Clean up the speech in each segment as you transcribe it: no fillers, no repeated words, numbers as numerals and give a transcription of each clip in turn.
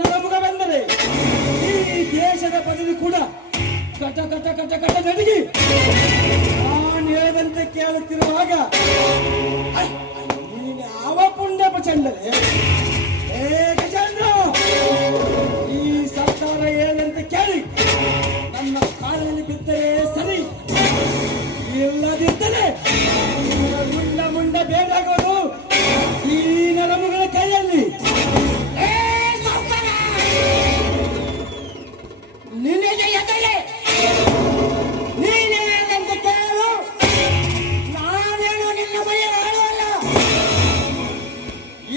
ನರಮುಗ ಬಂದರೆ ಈ ದೇಶದ ಪದವಿ ಕೂಡ ಕಟ ಕಟ ಕಟ ಕಟ ನಡಿಗೆ ನಾನು ಹೇಳದಂತೆ ಕೇಳುತ್ತಿರುವಾಗ ನೀನು ಯಾವ ಪುಣ್ಯ ಪ್ರಚಂಡನೆ ಗಜೇಂದ್ರ ಈ ಸರ್ಕಾರ ಹೇಳದಂತೆ ಕೇಳಿ ನನ್ನ ಕಾಲದಲ್ಲಿ ಬಿದ್ದರೆ ಸರಿ, ಇಲ್ಲದಿದ್ದರೆ ಮುಂಡ ಬೇಡಾಗೋದು ಈ ನರಮುಗಳ ಕೈಯಲ್ಲಿ. ನಿನಗೆ ಎದಲೆ ನೀನೇನಂತ ಕೇಳಲು ನಾನೇನು ನಿನ್ನ ಬಳಿ ಆಳುವಲ್ಲ.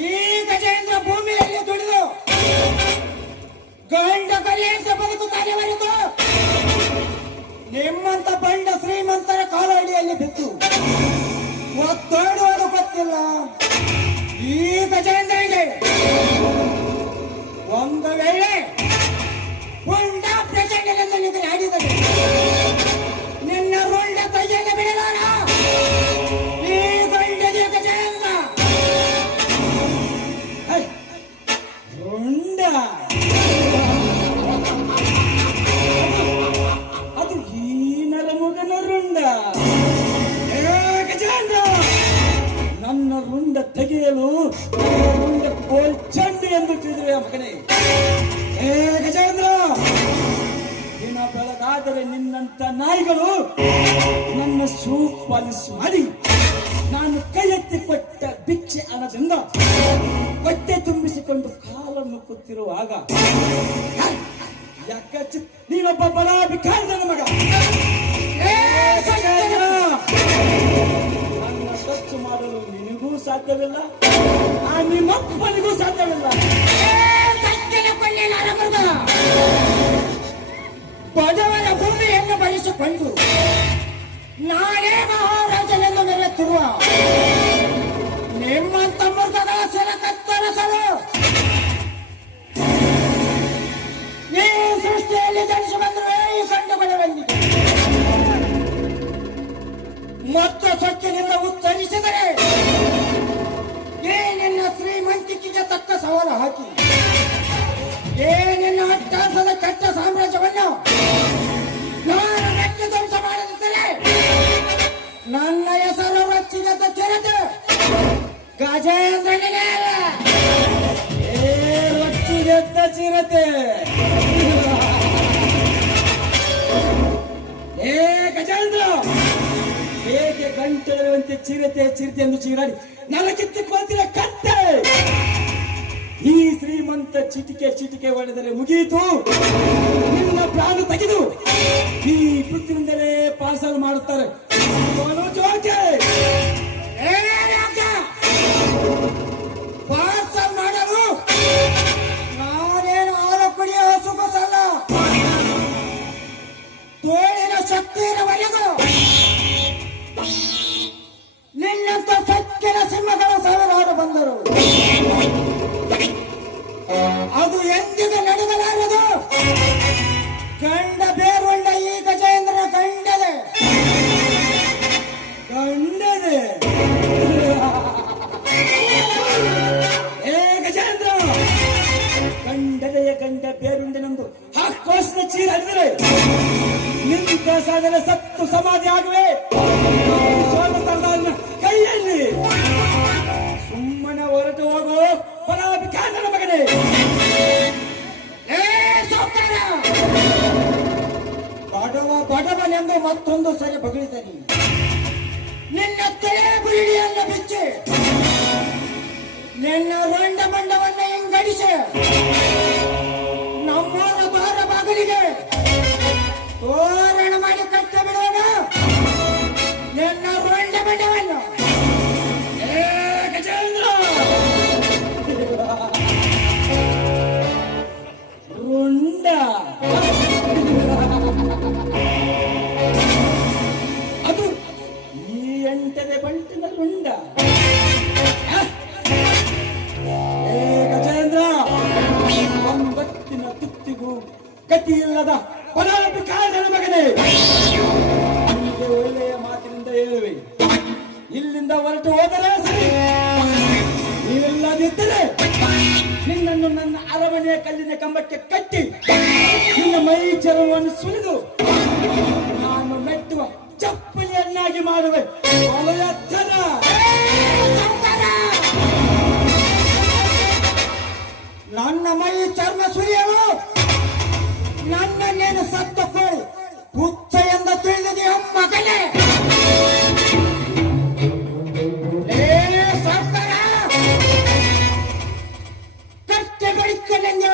ಈ ಗಜೇಂದ್ರ ಭೂಮಿಯಲ್ಲಿ ದುಡಿದು ಗಂಡ ಕಲಿಯಂತೆ ಬದುಕುತ್ತಾನೆ ಹೊರತು ನಿಮ್ಮಂತ ಬಂಡ ಶ್ರೀಮಂತರ ಕಾಲಡಿಯಲ್ಲಿ ಬಿದ್ದು ಒತ್ತೋಡುವುದು ಗೊತ್ತಿಲ್ಲ. ಈ ಗಜೇಂದ್ರನಿಗೆ ಒಂದು ವೇಳೆ ಉಂಡ ಪ್ರಚಂಡನೆಂದು ನಿಮಗೆ ಆಡಿದರೆ ನಿನ್ನ ರುಂಡ ಕೈಯನ್ನು ಬಿಡಲಾರ. ಈ ಗಂಡಗೆ ಗಜೇಂದ್ರ ರುಂಡ ಅದು ಈ ನರಮುಗನ ರುಂಡ. ಗಜೇಂದ್ರ ನನ್ನ ರುಂಡ ತೆಗೆಯಲು ರುಂಡ ಕೋಲ್ಚಂಡು ಎಂದುಟ್ಟಿದ್ರೆ ಮಗನೇ. ಗಜೇಂದ್ರ ದಿನ ಬೆಳಗಾದರೆ ನಿನ್ನಂತ ನಾಯಿಗಳು ನನ್ನ ಶೂ ಪಾಲಿಶ್ ಮಾಡಿ ನಾನು ಕೈ ಎತ್ತಿ ಕೊಟ್ಟ ಭಿಕ್ಷೆ ಹಣದಿಂದ ಹೊಟ್ಟೆ ತುಂಬಿಸಿಕೊಂಡು ಕಾಲನ್ನು ಕೂತಿರುವಾಗ ನೀನೊಬ್ಬ ಬಲ ಭಿಕಾರಿದ ಮಗ. ನನ್ನ ಖರ್ಚು ಮಾಡಲು ನಿನಗೂ ಸಾಧ್ಯವಿಲ್ಲ, ಆ ನಿಮ್ಮಪ್ಪನಿಗೂ ಸಾಧ್ಯವಿಲ್ಲ. ಬಡವರ ಭೂಮಿಯನ್ನು ಬಯಸಿಕೊಂಡು ನಾನೇ ಮಹಾರಾಜನೆಂದು ಮೆರೆಯುತ್ತಿರುವ ನಿಮ್ಮಂತ ಮೃಗದ ಸಲ ಕತ್ತರಿಸಲು ಈ ಸೃಷ್ಟಿಯಲ್ಲಿ ಜನಿಸಿ ಬಂದರೆ ಈ ಕಂಡುಬಳ ಬಂದಿದೆ. ಮತ್ತು ಸೊಕ್ಕಿನಿಂದ ಉತ್ತರಿಸಿದರೆ ಈ ನಿನ್ನ ಶ್ರೀಮಂತಿಕೆಗೆ ತಕ್ಕ ಸವಾಲು ಹಾಕಿ ಏ ನಿನ್ನ ಅಟ್ಟಾಸದ ಕೆಟ್ಟ ಸಾಮ್ರಾಜ್ಯವನ್ನು ನಾನು ನೆಟ್ಟ ಧ್ವಂಸ ಮಾಡದಿದ್ದರೆ ನನ್ನ ಹೆಸರು ರಚ್ಚಿಗದ ಚಿರತೆ ಗಜೇಂದ್ರನಿಗೆ ಅಲ್ಲ. ರಚ್ಚಿಗೆದ್ದ ಚಿರತೆ. ಗಜೇಂದ್ರ ಹೇಗೆ ಗಂಟೆರುವಂತೆ ಚಿರತೆ ಚಿರತೆ ಎಂದು ಚೀರಾಡಿ ನನ್ನ ಕಿತ್ತುಕೊಳ್ತಿರ ಕತ್ತೆ. ಈ ಶ್ರೀಮಂತ ಚಿಟಿಕೆ ಹೊಡೆದರೆ ಮುಗಿಯಿತು, ನಿನ್ನ ಪ್ರಾಣ ತೆಗೆದು ಈ ಪೃಥ್ವಿಯಿಂದಲೇ ಪಾರ್ಸಲ್ ಮಾಡುತ್ತಾರೆ. ಪಾರ್ಸಲ್ ಮಾಡಲು ನಾನೇನು ಹಾಲು ಕುಡಿಯೋ ಸುಖಸಲ್ಲ. ತೋಳಿನ ಶಕ್ತಿ ಇರುವವರೆಗೂ ನಿನ್ನಂತ ಸಕ್ಕಿನ ಸಿಂಹಗಳ ಸಾವಿರಾರು ಬಂದರು. ಅದು ಎಂದಿಗೂ ನಡೆಯಲಾರದು. ಗಂಡ ಬೇರುಂಡ ಈ ಗಜೇಂದ್ರ ಗಂಡದೆ ಗಜೇಂದ್ರ ಗಂಡದೆಯ ಗಂಡ ಬೇರುಂಡನೆಂದು ಹಾಕೋಸ್ನ ಚೀರ ಹರಿದರೆ ನಿಂತ ಸಾಧನೆ ಸತ್ತು ಸಮಾಧಿ ಆಗುವೆ ಸೋಮಸರ್ದಾರನ ಕೈಯಲ್ಲಿ. ಸುಮ್ಮನೆ ಹೊರಟು ಹೋಗೋ ಪರಾಭಿಕಾರನ ಮಗನೇ. ಬಡವನೆಂದು ಮತ್ತೊಂದು ಸರಿ ಬಗಳಿದನಿ. ನಿನ್ನ ತಲೆ ಬುರುಡಿಯನ್ನು ಬಿಚ್ಚಿ ನಿನ್ನ ರಂಡ ಮಂಡವನ್ನು ಹಿಂಗಡಿಸಿ ನಮ್ಮೂರ ಬಾರ ಬಾಗಿಲಿಗೆ ತೋರಣ ಮಾಡಿ ಕಟ್ಟ ಬಿಡೋಣ ನಿನ್ನ ರಂಡ ಮಂಡವನ್ನು. ಗಜೇಂದ್ರ ರುಂಡ ಅದು ಈ ಎಂಟನೇ ಬಂಟಿನ ರುಂಡ. ಗಜೇಂದ್ರ ಒಂಬತ್ತಿನ ತುತ್ತಿಗೂ ಗತಿಯಿಲ್ಲದ ಪರಾಭಿಕಾರನ ಮಗನೇ. ನಿಮಗೆ ಒಳ್ಳೆಯ ಮಾತಿನಿಂದ ಹೇಳುವೆ, ಇಲ್ಲಿಂದ ಹೊರಟು ಹೋದರೆ ಸರಿ, ನೀವಿಲ್ಲದಿದ್ದರೆ ನಿನ್ನನ್ನು ನನ್ನ ಅರಮನೆಯ ಕಲ್ಲಿನ ಕಂಬಕ್ಕೆ ಕಟ್ಟಿ ನಿನ್ನ ಮೈ ಚರ್ಮವನ್ನು ಸುಲಿದು ನಾನು ಮೆಟ್ಟುವ ಚಪ್ಪಲಿಯನ್ನಾಗಿ ಮಾಡುವೆ. ಒಲೆಯತ್ತನ ನನ್ನ ಮೈ ಚರ್ಮ ಸುರಿಯಲು ನನ್ನನ್ನೇನು ಸತ್ತ ಕೋಳಿ ಹುಚ್ಚ ಎಂದು ತಿಳಿದಿದೆಯ ಮಗನೇ? ಸರ್ಕಾರ ಕಟ್ಟೆ ಬೆಳಿತೇನೆಂದು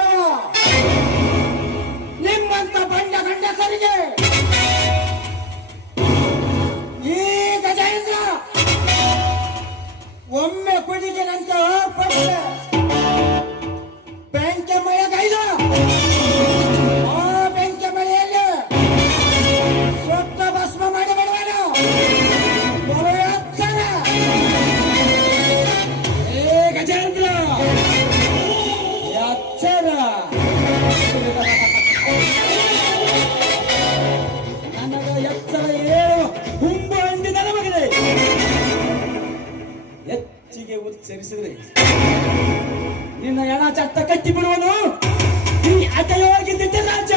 ನಿಮ್ಮಂತ ಬಂಡ ಗಂಡಸರಿಗೆ ಈ ಗಜೇಂದ್ರ ಒಮ್ಮೆ ಕುಡಿದಿನಂತ ಪಟ್ಟೆ ಬೆಂಕಿ ಮಳೆಗೈದು ಆ ಬೆಂಕಿ ಮಳೆಯಲ್ಲಿ ಸ್ವತ್ತ ಭಸ್ಮ ಮಾಡಿಬಿಡುವನು. ಏ ಗಜೇಂದ್ರ ಎಚ್ಚರ. ನನಗ ಎಚ್ಚರ ಏಳುವ ಹುಂಬು ಅಂದಿದ ನಮಗಿದೆ. ಹೆಚ್ಚಿಗೆ ಉಚ್ಚರಿಸಿದ್ರೆ ನಿನ್ನ ಎಣ ಚಟ್ಟ ಕಟ್ಟಿ ಬಿಡುವನು. ಈ ಅಡ್ಡಯೋಗಿದ್ದ ರಾಜ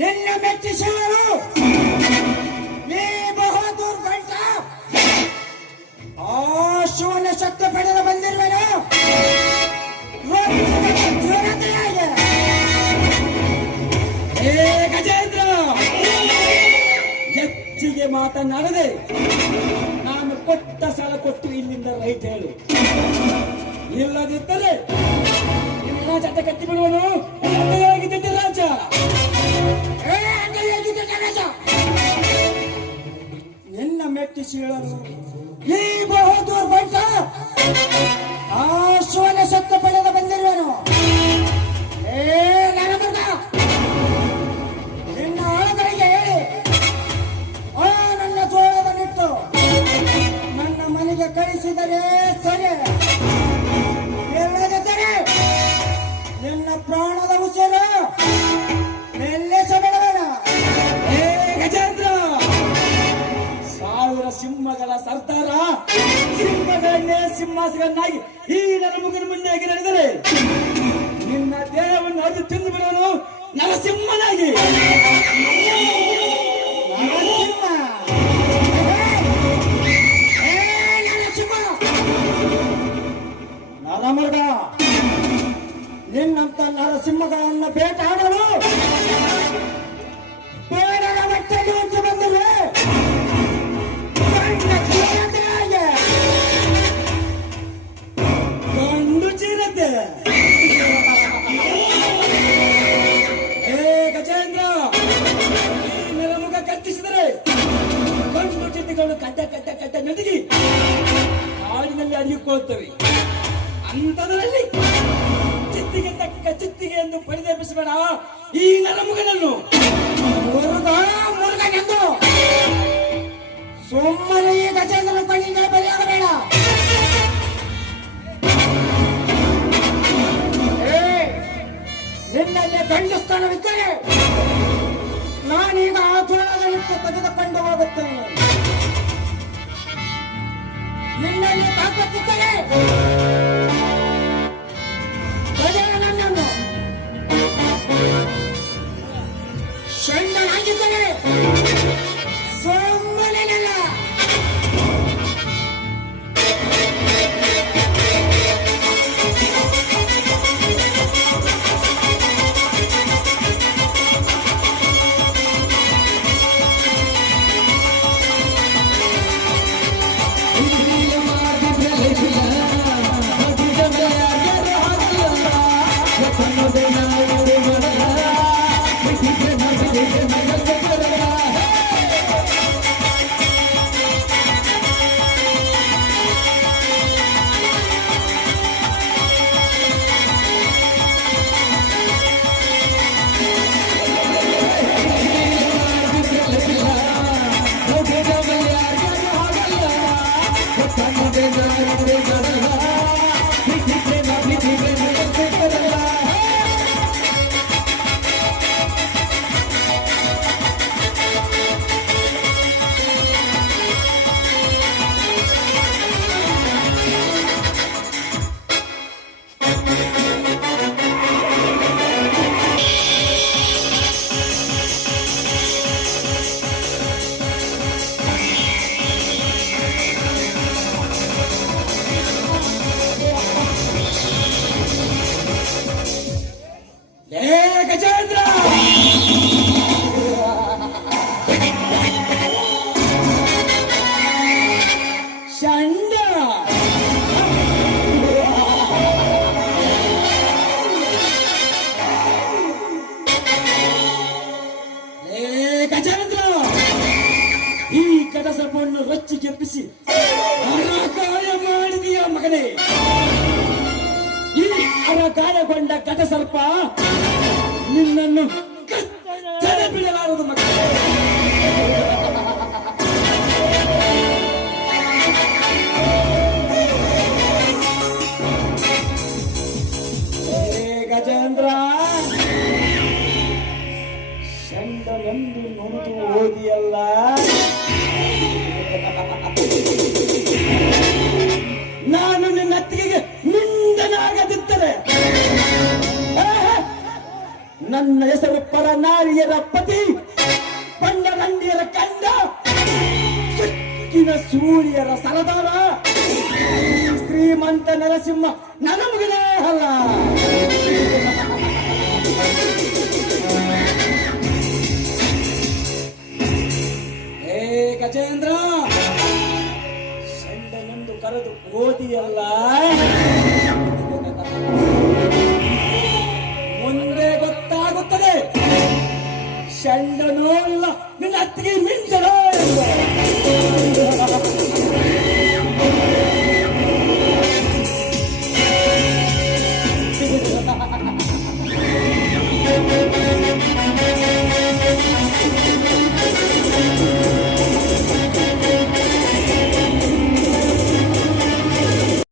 ನಿನ್ನ ಮೆಚ್ಚಿಸುವರು ನೀ ಬಹದ್ದೂರ್ ಬಂಟ ಆ ಶಿವನ ಶಕ್ತಿ ಪಡೆದು ಬಂದಿರುವೆನು. ಏ ಗಜೇಂದ್ರ ಹೆಚ್ಚಿಗೆ ಮಾತನಾಡದೆ ನಾನು ಕೊಟ್ಟ ಸಾಲ ಕೊಟ್ಟು ಇಲ್ಲಿಂದ ರೈಟ್ ಹೇಳು. ಇಲ್ಲದಿದ್ದರೆ ನಿನ್ನ ಚಟ್ಟ ಕಟ್ಟಿ ಬಿಡುವನು. ಅಡ್ಡಯೋಗಿದ್ದ ರಾಜ ನಿನ್ನ ಮೆಟ್ಟಿಸಿ ಹೇಳಲು ಈ ಬಹದ್ದೂರ್ ಬಂಟ ಆ ಶಿವನ ಶಕ್ತಿ ಪಡೆದು ಬಂದಿರುವೆನು. ಏ ನರಮೃಗ ನಿನ್ನ ಆಳುಗಳಿಗೆ ಹೇಳಿ ಆ ನನ್ನ ಜೋಳವನ್ನಿಟ್ಟು ನನ್ನ ಮನೆಗೆ ಕಳಿಸಿದರೆ ಸರಿ, ಇಲ್ಲದಿದ್ದರೆ ನಿನ್ನ ಪ್ರಾಣದ ಉಸಿರು ನಿಲ್ಲಿಸಬೇಡವೇನ? ಏ ಗಜೇಂದ್ರ ಸಾವಿರ ಸಿಂಹಗಳ ಸರ್ದಾರ ಸಿಂಹಗಳನ್ನೇ ಸಿಂಹಾಸಗಳನ್ನಾಗಿ ಈ ನರಮುಗನ ಮುಂದೆ ನಡೆದರೆ ನಿನ್ನ ದೇಹವನ್ನು ಅದು ತಿಂದು ಬಿಡೋನು ನರಸಿಂಹನಾಗಿ. ನರಸಿಂಹ ನರಮೃಗ ನಿನ್ನಂತ ನರಸಿಂಹಗಳನ್ನು ಬೇಟಾಡಲು ಬೇಡರ ಮಟ್ಟಲ್ಲಿ ಉಂಟು ಬಂದಿವೆ. ಗಂಡು ಚಿರತೆ. ಏ ಗಜೇಂದ್ರ ಈ ನರಮುಗ ಕತ್ತಿಸಿದರೆ ಗಂಡು ಚಿರತೆಗಳು ಕಡ್ಡ ಕಡ್ಡ ಕಡ್ಡ ನದಿಗೆ ಕಾಡಿನಲ್ಲಿ ಅಡಿಯುಕೊಳ್ಳುತ್ತವೆ. ಅಂಥದ್ರಲ್ಲಿ ಚಿತ್ತಿಗೆ ತಕ್ಕ ಚಿತ್ತಿಗೆ ಎಂದು ಪರಿದೇಪಿಸಬೇಡ ಈ ನರಮುಗನನ್ನು. ಮುರುಗನೆಂದು ಸುಮ್ಮನೆ ಈ ಗಜೇಂದ್ರನ ಕಣ್ಣಿಗೆ ಬಲಿಯಾಗಬೇಡ. ನಿನ್ನಲ್ಲಿ ಗಂಡು ಸ್ಥಾನವಿದ್ದರೆ ನಾನೀಗ ಆ ಜೋಳದಲ್ಲಿಟ್ಟು ತೆಗೆದುಕೊಂಡು ಹೋಗುತ್ತೇನೆ. ನಿನ್ನಲ್ಲಿ ತಾಕತ್ತಿದ್ದರೆ ನನ್ನನ್ನು ಷಂಡನಾಗಿದ್ದರೆ ಸುಮ್ಮನೆಲ್ಲ Thank you. ಮಗನೇ, ಈ ಅರಗಾಯಗೊಂಡ ಘಟ ಸರ್ಪ ನಿನ್ನನ್ನು ಕತ್ತಲೆ ಬಿಡಲಾರದು ಮಗನೇ. ಗಜೇಂದ್ರ, ಚಂಡನಂದು ನುಡಿದು ಹೋದಿಯಲ್ಲ, ನಾನು ನಿನ್ನ ಅತ್ತಿಗೆಗೆ ನಿಂದನಾಗದಿದ್ದರೆ ನನ್ನ ಹೆಸರು ಪರನಾರಿಯರ ಪತಿ, ಪಂಡರಂಡಿಯರ ಕಂಡ, ಸುಕ್ಕಿನ ಸೂರ್ಯರ ಸರದಾರ, ಶ್ರೀಮಂತ ನರಸಿಂಹ ನನ್ನ ಮಗನೇ ಅಲ್ಲ. ಹೇ ಗಜೇಂದ್ರ, ಚಂಡನೆಂದು ಕರೆದು ಓದಿಯಲ್ಲ, ಮುಂದೆ ಗೊತ್ತಾಗುತ್ತದೆ. ಚಂಡನೋ ಇಲ್ಲ ನಿನ್ನ ಅತ್ತಿಗೆ ಮಿಂಚನ